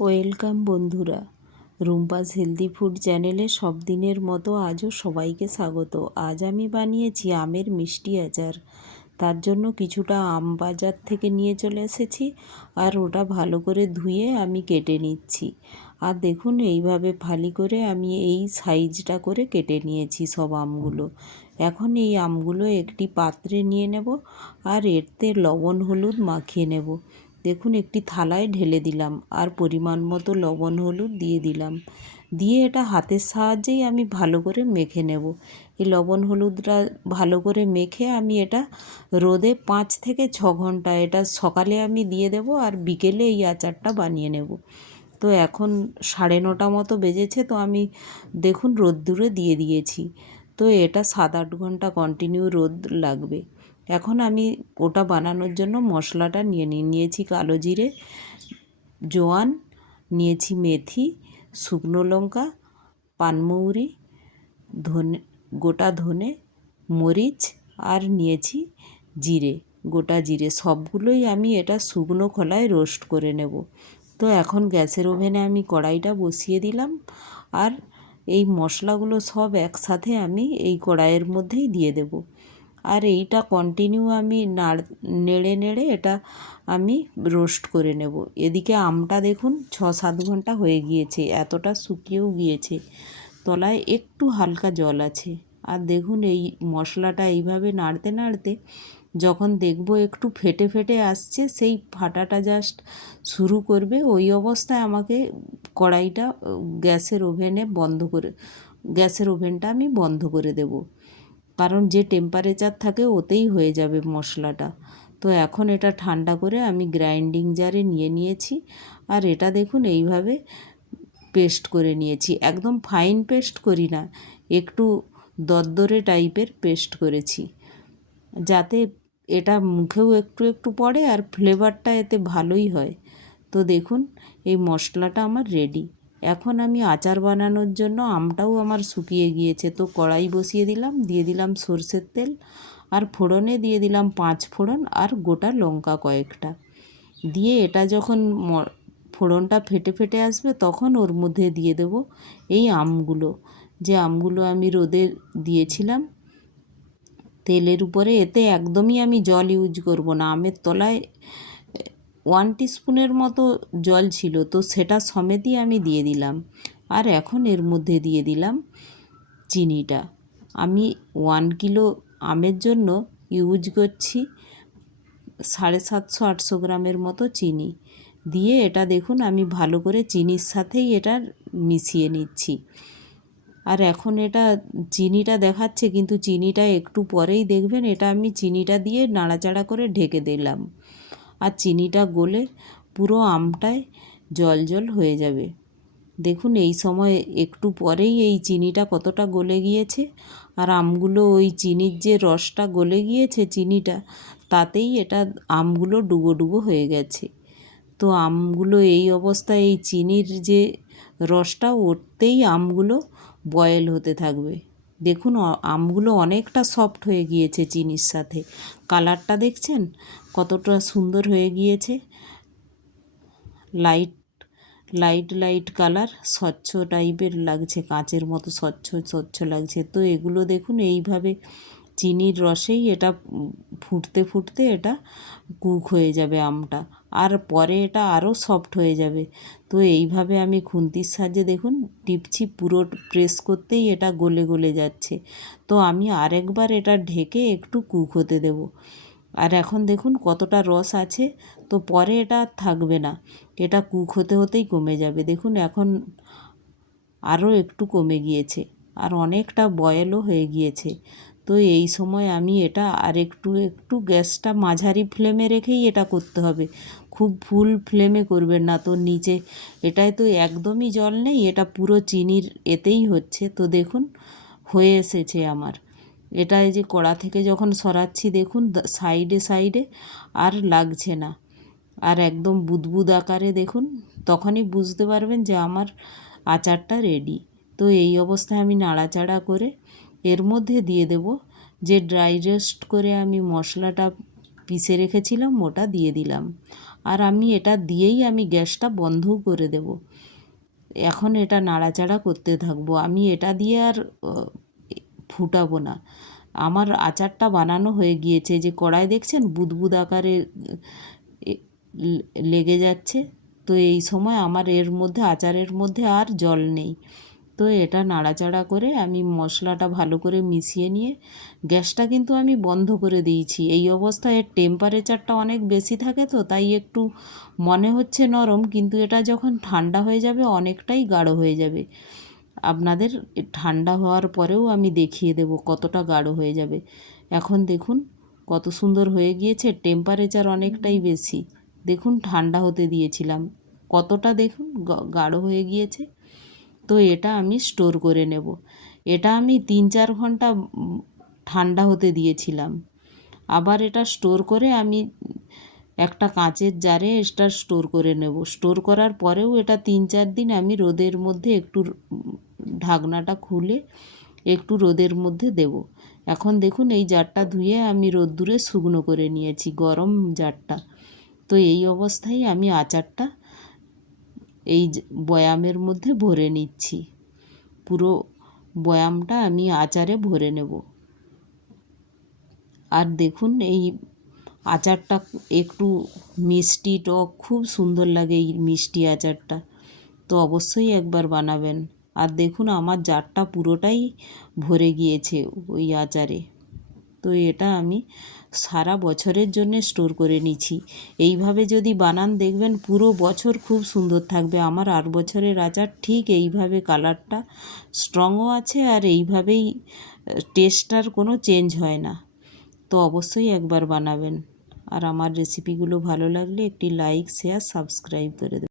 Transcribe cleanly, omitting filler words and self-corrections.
Welcome বন্ধুরা, Rumpa's healthy food চ্যানেলে সব দিনের মতো আজও সবাইকে স্বাগত। আজ আমি বানিয়েছি আমের মিষ্টি আচার। তার জন্য কিছুটা আম বাজার থেকে নিয়ে চলে এসেছি, আর ওটা ভালো করে ধুয়ে আমি কেটে নিচ্ছি। আর দেখুন এইভাবে ফালি করে আমি এই সাইজটা করে কেটে নিয়েছি সব আমগুলো। এখন এই আমগুলো একটি পাত্রে নিয়ে নেব, আর এতে লবণ হলুদ মাখিয়ে নেব। দেখুন একটি থালায় ঢেলে দিলাম, আর পরিমাণ মতো লবণ হলুদ দিয়ে দিলাম। দিয়ে এটা হাতের সাহায্যেই আমি ভালো করে মেখে নেব। এই লবণ হলুদটা ভালো করে মেখে আমি এটা রোদে 5 থেকে 6 ঘন্টা, এটা সকালে আমি দিয়ে দেব, আর বিকেলে এই আচারটা বানিয়ে নেব। তো এখন 9:30 মতো বেজেছে, তো আমি দেখুন রোদ্দুরে দিয়ে দিয়েছি। তো এটা 7-8 ঘন্টা কন্টিনিউ রোদ লাগবে। এখন আমি ওটা বানানোর জন্য মশলাটা নিয়েছি কালো জিরে, জোয়ান, নিয়েছি মেথি, শুকনো লঙ্কা, পানমৌরি, ধনে, গোটা ধনে, মরিচ, আর নিয়েছি জিরে, গোটা জিরে। সবগুলোই আমি এটা শুকনো খোলায় রোস্ট করে নেব। তো এখন গ্যাসের ওভেনে আমি কড়াইটা বসিয়ে দিলাম, আর এই মশলাগুলো সব একসাথে আমি এই কড়াইয়ের মধ্যেই দিয়ে দেব। আর এইটা কন্টিনিউ আমি নেড়ে নেড়ে এটা আমি রোস্ট করে নেব। এদিকে আমটা দেখুন 6-7 ঘন্টা হয়ে গিয়েছে, এতটা শুকিয়েও গিয়েছে, তলায় একটু হালকা জল আছে। আর দেখুন এই মশলাটা এইভাবে নাড়তে নাড়তে যখন দেখব একটু ফেটে ফেটে আসছে, সেই ফাটাটা জাস্ট শুরু করবে, ওই অবস্থায় আমাকে কড়াইটা গ্যাসের ওভেনটা আমি বন্ধ করে দেব। কারণ যে টেম্পারেচার থাকে ওতেই হয়ে যাবে মশলাটা। তো এখন এটা ঠান্ডা করে আমি গ্রাইন্ডিং জারে নিয়েছি, আর এটা দেখুন এইভাবে পেস্ট করে নিয়েছি। একদম ফাইন পেস্ট করি না, একটু দরদরে টাইপের পেস্ট করেছি, যাতে এটা মুখেও একটু একটু পড়ে আর ফ্লেভারটা এতে ভালোই হয়। তো দেখুন এই মশলাটা আমার রেডি। এখন আমি আচার বানানোর জন্য আমটাও আমার শুকিয়ে গিয়েছে, তো কড়াই বসিয়ে দিলাম, দিয়ে দিলাম সরষের তেল, আর ফোড়নে দিয়ে দিলাম 5 ফোড়ন আর গোটা লঙ্কা কয়েকটা। দিয়ে এটা যখন ফোড়নটা ফেটে ফেটে আসবে, তখন ওর মধ্যে দিয়ে দেব এই আমগুলো আমি রোদে দিয়েছিলাম তেলের উপরে। এতে একদমই আমি জল ইউজ করব না। আমের তলায় 1 টিস্পুনের মতো জল ছিল, তো সেটা সমেতই আমি দিয়ে দিলাম। আর এখন এর মধ্যে দিয়ে দিলাম চিনিটা। আমি 1 কিলো আমের জন্য ইউজ করছি 750-800 গ্রামের মতো চিনি। দিয়ে এটা দেখুন আমি ভালো করে চিনির সাথেই এটা মিশিয়ে নিচ্ছি। আর এখন এটা চিনিটা দেখাচ্ছে, কিন্তু চিনিটা একটু পরেই দেখবেন এটা আমি চিনিটা দিয়ে নাড়াচাড়া করে ঢেকে দিলাম, আর চিনিটা গলে পুরো আমটায় জল জল হয়ে যাবে। দেখুন এই সময় একটু পরেই এই চিনিটা কতটা গলে গিয়েছে, আর আমগুলো ওই চিনির যে রসটা গলে গিয়েছে চিনিটা, তাতেই এটা আমগুলো ডুবো ডুবো হয়ে গেছে। তো আমগুলো এই অবস্থায় এই চিনির যে রসটা ওঠতেই আমগুলো বয়েল হতে থাকবে। দেখুন আমগুলো অনেকটা সফট হয়ে গিয়েছে চিনির সাথে। কালারটা দেখছেন কতটা সুন্দর হয়ে গিয়েছে, লাইট লাইট লাইট কালার, স্বচ্ছ টাইপের লাগছে, কাঁচের মতো স্বচ্ছ স্বচ্ছ লাগছে। তো এগুলো দেখুন এইভাবে চিনির রসেই এটা ফুটতে ফুটতে এটা কুক হয়ে যাবে আমটা, আর পরে এটা আরও সফট হয়ে যাবে। তো এইভাবে আমি খুন্তির সাহায্যে দেখুন টিপছি, পুরো প্রেস করতেই এটা গলে গলে যাচ্ছে। তো আমি আরেকবার এটা ঢেকে একটু কুক হতে দেব। আর এখন দেখুন কতটা রস আছে, তো পরে এটা আর থাকবে না, এটা কুক হতে হতেই কমে যাবে। দেখুন এখন আরও একটু কমে গিয়েছে, আর অনেকটা বয়েলও হয়ে গিয়েছে। তো এই সময় আমি এটা আর একটু গ্যাসটা মাঝারি ফ্লেমে রেখেই এটা করতে হবে, খুব ফুল ফ্লেমে করবেন না। তো নিচে এটায় তো একদমই জল নেই, এটা পুরো চিনির এতেই হচ্ছে। তো দেখুন হয়ে এসেছে আমার এটা। এই যে কড়া থেকে যখন সরাচ্ছি দেখুন সাইডে সাইডে আর লাগছে না, আর একদম বুদবুদ আকারে দেখুন, তখনই বুঝতে পারবেন যে আমার আচারটা রেডি। তো এই অবস্থায় আমি নাড়াচাড়া করে এর মধ্যে দিয়ে দেব যে ড্রাই রোস্ট করে আমি মশলাটা পিষে রেখেছিলাম, ওটা দিয়ে দিলাম। আর আমি এটা দিয়েই আমি গ্যাসটা বন্ধও করে দেব। এখন এটা নাড়াচাড়া করতে থাকবো। আমি এটা দিয়ে আর ফুটাবো না। আমার আচারটা বানানো হয়ে গিয়েছে। যে কড়াই দেখছেন বুদবুদ আকারে লেগে যাচ্ছে, তো এই সময় আমার এর মধ্যে আচারের মধ্যে আর জল নেই। তো এটা নাড়াচাড়া করে আমি মশলাটা ভালো করে মিশিয়ে নিয়ে গ্যাসটা কিন্তু আমি বন্ধ করে দিয়েছি। এই অবস্থায় এর টেম্পারেচারটা অনেক বেশি থাকে, তো তাই একটু মনে হচ্ছে নরম, কিন্তু এটা যখন ঠান্ডা হয়ে যাবে অনেকটাই গাঢ় হয়ে যাবে। আপনাদের ঠান্ডা হওয়ার পরেও আমি দেখিয়ে দেব কতটা গাঢ় হয়ে যাবে। এখন দেখুন কত সুন্দর হয়ে গিয়েছে, টেম্পারেচার অনেকটাই বেশি। দেখুন ঠান্ডা হতে দিয়েছিলাম, কতটা দেখুন গাঢ় হয়ে গিয়েছে। তো এটা আমি স্টোর করে নেব। এটা আমি 3-4 ঘন্টা ঠান্ডা হতে দিয়েছিলাম। আবার এটা স্টোর করে আমি একটা কাঁচের জারে এটা স্টোর করে নেব। স্টোর করার পরেও এটা 3-4 দিন আমি রোদের মধ্যে একটু ঢাকনাটা খুলে একটু রোদের মধ্যে দেব। এখন দেখুন এই জারটা ধুয়ে আমি রোদ্দুরে শুকনো করে নিয়েছি, গরম জারটা। তো এই অবস্থায় আমি আচারটা এই বয়ামের মধ্যে ভরে নিচ্ছি। পুরো বয়ামটা আমি আচারে ভরে নেব। আর দেখুন এই আচারটা একটু মিষ্টি টক, খুব সুন্দর লাগে এই মিষ্টি আচারটা। তো অবশ্যই একবার বানাবেন। আর দেখুন আমার জারটা পুরোটাই ভরে গিয়েছে ওই আচারে। তো এটা আমি সারা বছরের জন্য স্টোর করে নিচ্ছি। এইভাবে যদি বানান দেখবেন পুরো বছর খুব সুন্দর থাকবে। আমার 8 বছরের আচার ঠিক এইভাবে কালারটা স্ট্রংও আছে, আর এইভাবেই টেস্টটার কোনো চেঞ্জ হয় না। তো অবশ্যই একবার বানাবেন। আর আমার রেসিপিগুলো ভালো লাগলে একটি লাইক, শেয়ার, সাবস্ক্রাইব করে দেবেন।